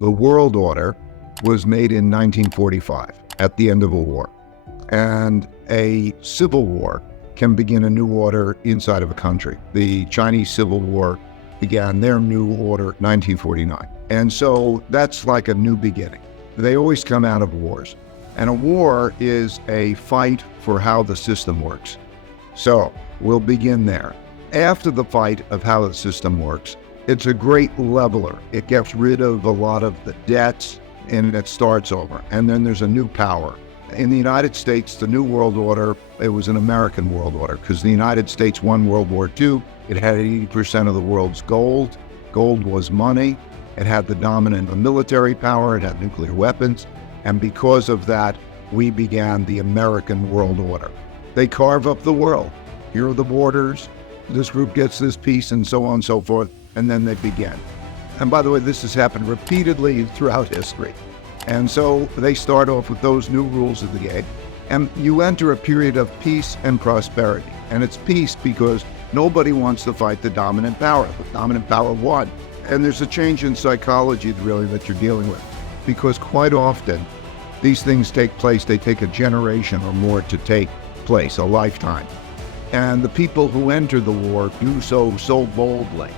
The world order was made in 1945 at the end of a war. And a civil war can begin a new order inside of a country. The Chinese Civil War began their new order in 1949. And so that's like a new beginning. They always come out of wars. And a war is a fight for how the system works. So we'll begin there. After the fight of how the system works, it's a great leveler. It gets rid of a lot of the debts and it starts over. And then there's a new power. In the United States, the New World Order, it was an American world order because the United States won World War II. It had 80% of the world's gold. Gold was money. It had the dominant military power. It had nuclear weapons. And because of that, we began the American world order. They carve up the world. Here are the borders. This group gets this piece and so on and so forth. And then they begin. And by the way, this has happened repeatedly throughout history. And so they start off with those new rules of the game. And you enter a period of peace and prosperity. And it's peace because nobody wants to fight the dominant power. The dominant power won. And there's a change in psychology really that you're dealing with. Because quite often, these things take place, they take a generation or more to take place, a lifetime. And the people who enter the war do so boldly.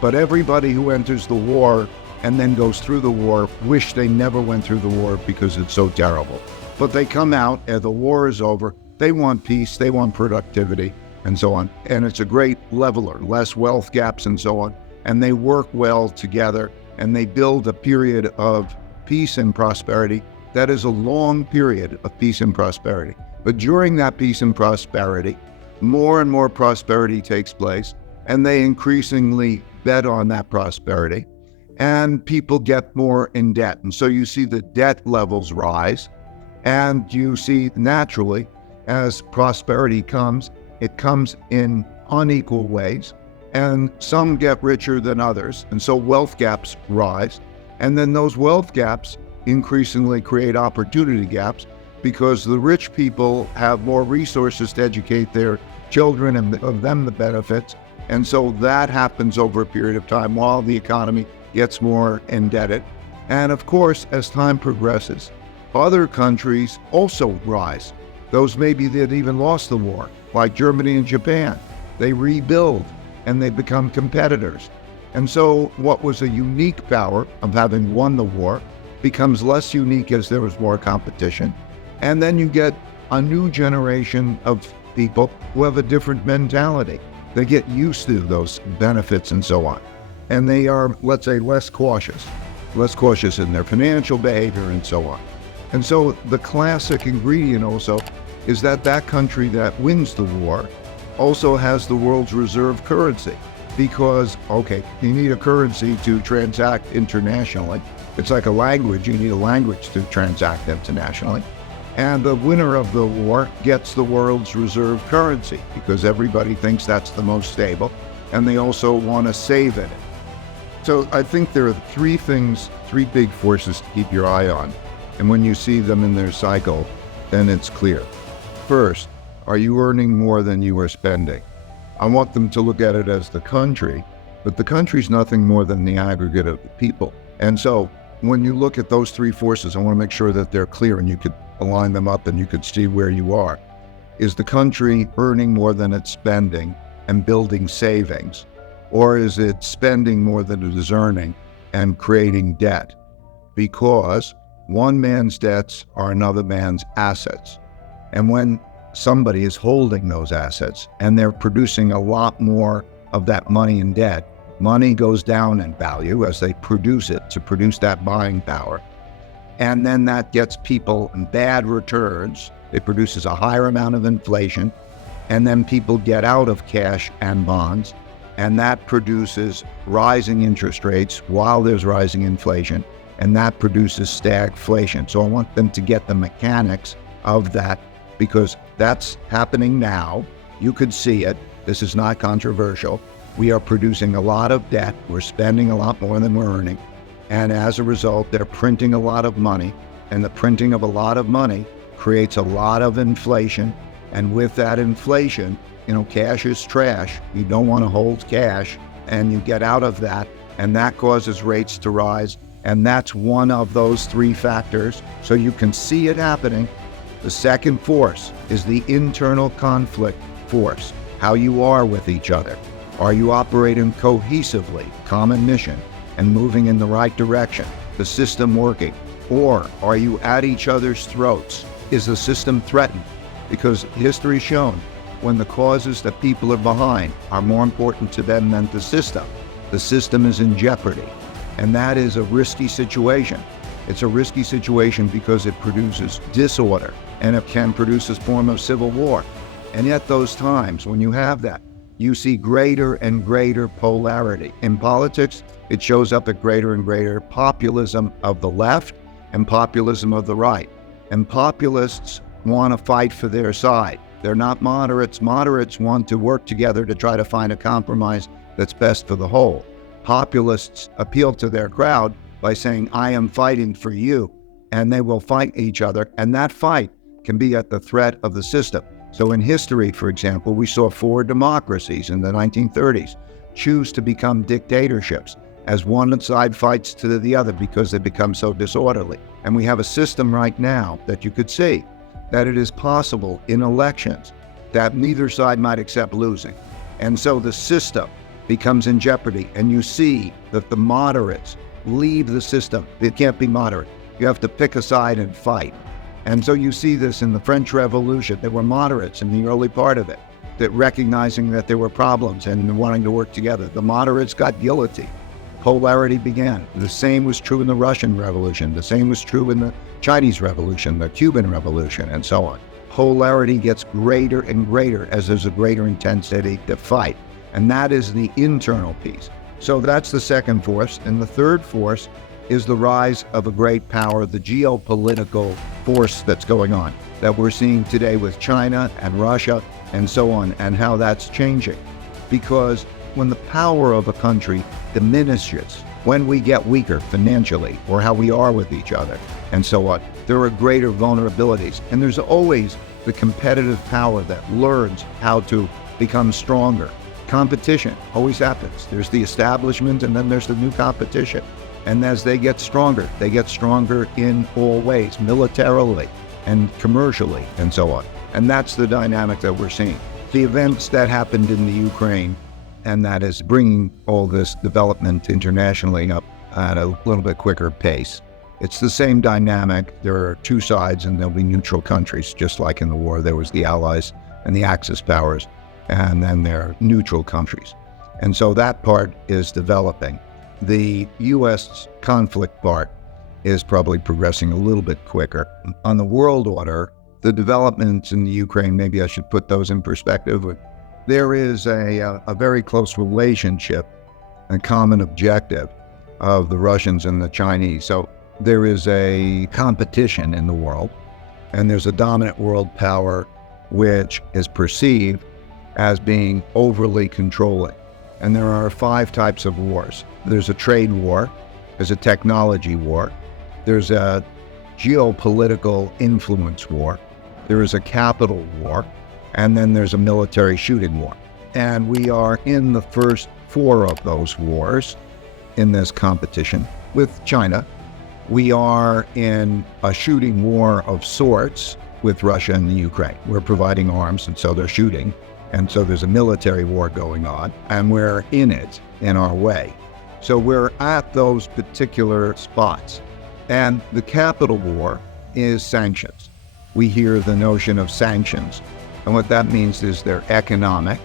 But everybody who enters the war and then goes through the war wish they never went through the war because it's so terrible. But they come out and the war is over. They want peace, they want productivity, and so on. And it's a great leveler, less wealth gaps and so on. And they work well together and they build a period of peace and prosperity. That is a long period of peace and prosperity. But during that peace and prosperity, more and more prosperity takes place, and they increasingly bet on that prosperity. And people get more in debt. And so you see the debt levels rise, and you see naturally, as prosperity comes, it comes in unequal ways, and some get richer than others. And so wealth gaps rise. And then those wealth gaps increasingly create opportunity gaps because the rich people have more resources to educate their children and of them the benefits. And so that happens over a period of time while the economy gets more indebted. And of course, as time progresses, other countries also rise. Those maybe that even lost the war, like Germany and Japan, they rebuild and they become competitors. And so what was a unique power of having won the war becomes less unique as there was more competition. And then you get a new generation of people who have a different mentality. They get used to those benefits and so on. And they are, let's say, less cautious in their financial behavior and so on. And so the classic ingredient also is that that country that wins the war also has the world's reserve currency. Because, okay, you need a currency to transact internationally. It's like a language, you need a language to transact internationally. And the winner of the war gets the world's reserve currency because everybody thinks that's the most stable, and they also want to save in it. So I think there are three big forces to keep your eye on. And when you see them in their cycle, then it's clear. First, are you earning more than you are spending? I want them to look at it as the country, but the country's nothing more than the aggregate of the people. And so when you look at those three forces, I want to make sure that they're clear and you could align them up and you could see where you are. Is the country earning more than it's spending and building savings? Or is it spending more than it is earning and creating debt? Because one man's debts are another man's assets. And when somebody is holding those assets and they're producing a lot more of that money in debt, money goes down in value as they produce it to produce that buying power. And then that gets people bad returns. It produces a higher amount of inflation. And then people get out of cash and bonds. And that produces rising interest rates while there's rising inflation. And that produces stagflation. So I want them to get the mechanics of that because that's happening now. You could see it. This is not controversial. We are producing a lot of debt. We're spending a lot more than we're earning. And as a result, they're printing a lot of money. And the printing of a lot of money creates a lot of inflation. And with that inflation, cash is trash. You don't want to hold cash, and you get out of that, and that causes rates to rise. And that's one of those three factors. So you can see it happening. The second force is the internal conflict force, how you are with each other. Are you operating cohesively, common mission, and moving in the right direction, the system working? Or are you at each other's throats? Is the system threatened? Because history's shown when the causes that people are behind are more important to them than the system is in jeopardy. And that is a risky situation. It's a risky situation because it produces disorder and it can produce a form of civil war. And at those times, when you have that, you see greater and greater polarity. In politics, it shows up at greater and greater populism of the left and populism of the right. And populists want to fight for their side. They're not moderates. Moderates want to work together to try to find a compromise that's best for the whole. Populists appeal to their crowd by saying, I am fighting for you, and they will fight each other, and that fight can be at the threat of the system. So in history, for example, we saw 4 democracies in the 1930s choose to become dictatorships as one side fights to the other because they become so disorderly. And we have a system right now that you could see that it is possible in elections that neither side might accept losing. And so the system becomes in jeopardy, and you see that the moderates leave the system. It can't be moderate. You have to pick a side and fight. And so you see this in the French Revolution. There were moderates in the early part of it, that recognizing that there were problems and wanting to work together. The moderates got guillotined. Polarity began. The same was true in the Russian Revolution. The same was true in the Chinese Revolution, the Cuban Revolution, and so on. Polarity gets greater and greater as there's a greater intensity to fight. And that is the internal piece. So that's the second force. And the third force is the rise of a great power, the geopolitical force that's going on, that we're seeing today with China and Russia and so on, and how that's changing. Because when the power of a country diminishes, when we get weaker financially, or how we are with each other, and so on, there are greater vulnerabilities. And there's always the competitive power that learns how to become stronger. Competition always happens. There's the establishment, and then there's the new competition. And as they get stronger in all ways, militarily and commercially, and so on. And that's the dynamic that we're seeing. The events that happened in the Ukraine, and that is bringing all this development internationally up at a little bit quicker pace. It's the same dynamic. There are two sides, and there'll be neutral countries, just like in the war. There was the Allies and the Axis powers, and then there are neutral countries. And so that part is developing. The U.S. conflict part is probably progressing a little bit quicker. On the world order, the developments in the Ukraine, maybe I should put those in perspective. There is a very close relationship and common objective of the Russians and the Chinese. So there is a competition in the world, and there's a dominant world power which is perceived as being overly controlling. And there are 5 types of wars. There's a trade war, there's a technology war, there's a geopolitical influence war, there is a capital war, and then there's a military shooting war. And we are in the first 4 of those wars in this competition with China. We are in a shooting war of sorts with Russia and the Ukraine. We're providing arms, and so they're shooting. And so there's a military war going on, and we're in it in our way. So we're at those particular spots. And the capital war is sanctions. We hear the notion of sanctions. And what that means is they're economic.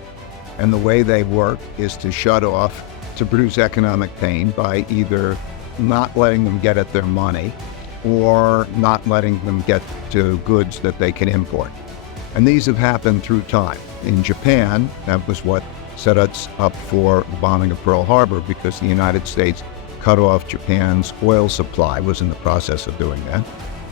And the way they work is to shut off, to produce economic pain by either not letting them get at their money or not letting them get to goods that they can import. And these have happened through time. In Japan, that was what set us up for the bombing of Pearl Harbor, because the United States cut off Japan's oil supply, was in the process of doing that,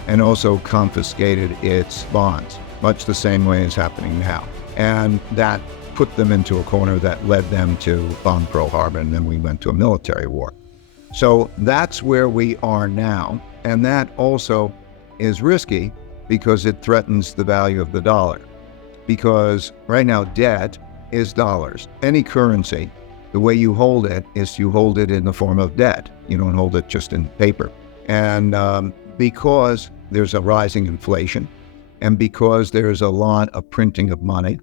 and also confiscated its bonds, much the same way as happening now. And that put them into a corner that led them to bomb Pearl Harbor, and then we went to a military war. So that's where we are now, and that also is risky because it threatens the value of the dollar. Because right now debt is dollars. Any currency The way you hold it is you hold it in the form of debt. You don't hold it just in paper. And because there's a rising inflation, and because there's a lot of printing of money,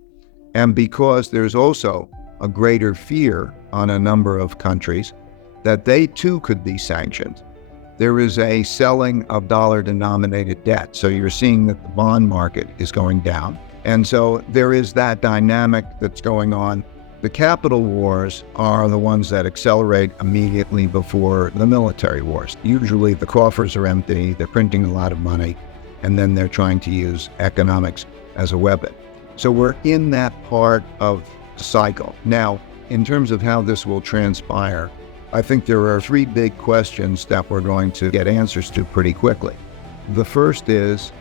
and because there's also a greater fear on a number of countries that they too could be sanctioned, there is a selling of dollar-denominated debt. So you're seeing that the bond market is going down. And so there is that dynamic that's going on. The capital wars are the ones that accelerate immediately before the military wars. Usually the coffers are empty, they're printing a lot of money, and then they're trying to use economics as a weapon. So we're in that part of the cycle. Now, in terms of how this will transpire, I think there are three big questions that we're going to get answers to pretty quickly. The first is,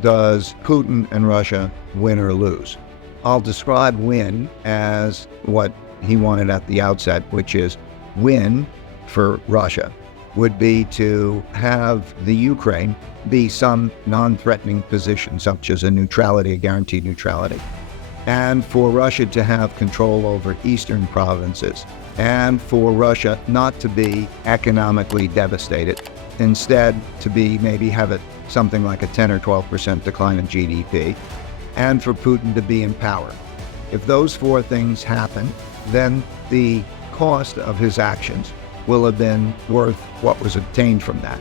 does Putin and Russia win or lose? I'll describe win as what he wanted at the outset, which is win for Russia would be to have the Ukraine be some non-threatening position, such as a neutrality, a guaranteed neutrality, and for Russia to have control over eastern provinces, and for Russia not to be economically devastated, instead to be maybe have it something like a 10 or 12% decline in GDP, and for Putin to be in power. If those four things happen, then the cost of his actions will have been worth what was obtained from that.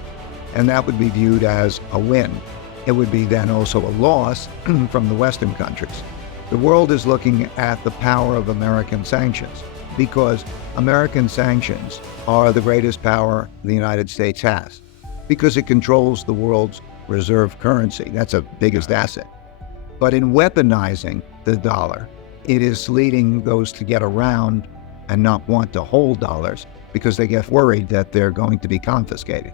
And that would be viewed as a win. It would be then also a loss from the Western countries. The world is looking at the power of American sanctions because American sanctions are the greatest power the United States has because it controls the world's reserve currency. That's the biggest asset. But in weaponizing the dollar, it is leading those to get around and not want to hold dollars because they get worried that they're going to be confiscated.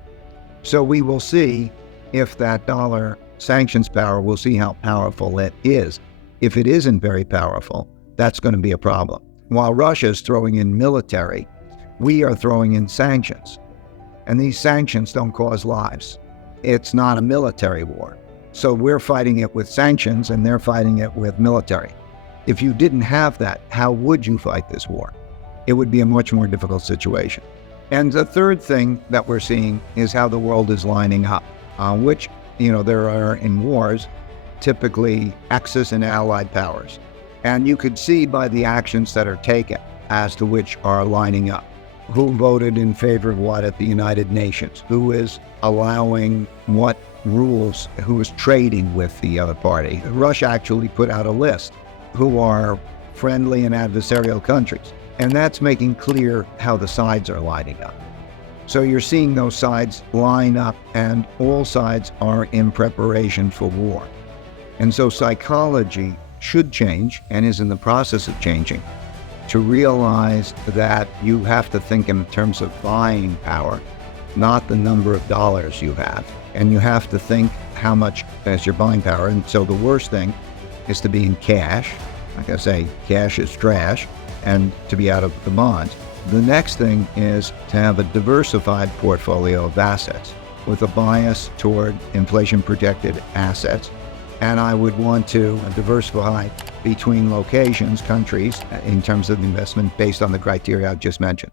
So we will see if that dollar sanctions power, we'll see how powerful it is. If it isn't very powerful, that's going to be a problem. While Russia is throwing in military, we are throwing in sanctions. And these sanctions don't cause lives. It's not a military war. So we're fighting it with sanctions and they're fighting it with military. If you didn't have that, how would you fight this war? It would be a much more difficult situation. And the third thing that we're seeing is how the world is lining up, which, there are in wars, typically Axis and allied powers. And you could see by the actions that are taken as to which are lining up. Who voted in favor of what at the United Nations? Who is allowing what rules? Who is trading with the other party? Russia actually put out a list who are friendly and adversarial countries. And that's making clear how the sides are lining up. So you're seeing those sides line up and all sides are in preparation for war. And so psychology should change and is in the process of changing to realize that you have to think in terms of buying power, not the number of dollars you have. And you have to think how much as your buying power. And so the worst thing is to be in cash. Like I say, cash is trash, and to be out of the bonds. The next thing is to have a diversified portfolio of assets with a bias toward inflation-protected assets. And I would want to diversify between locations, countries, in terms of investment based on the criteria I just mentioned.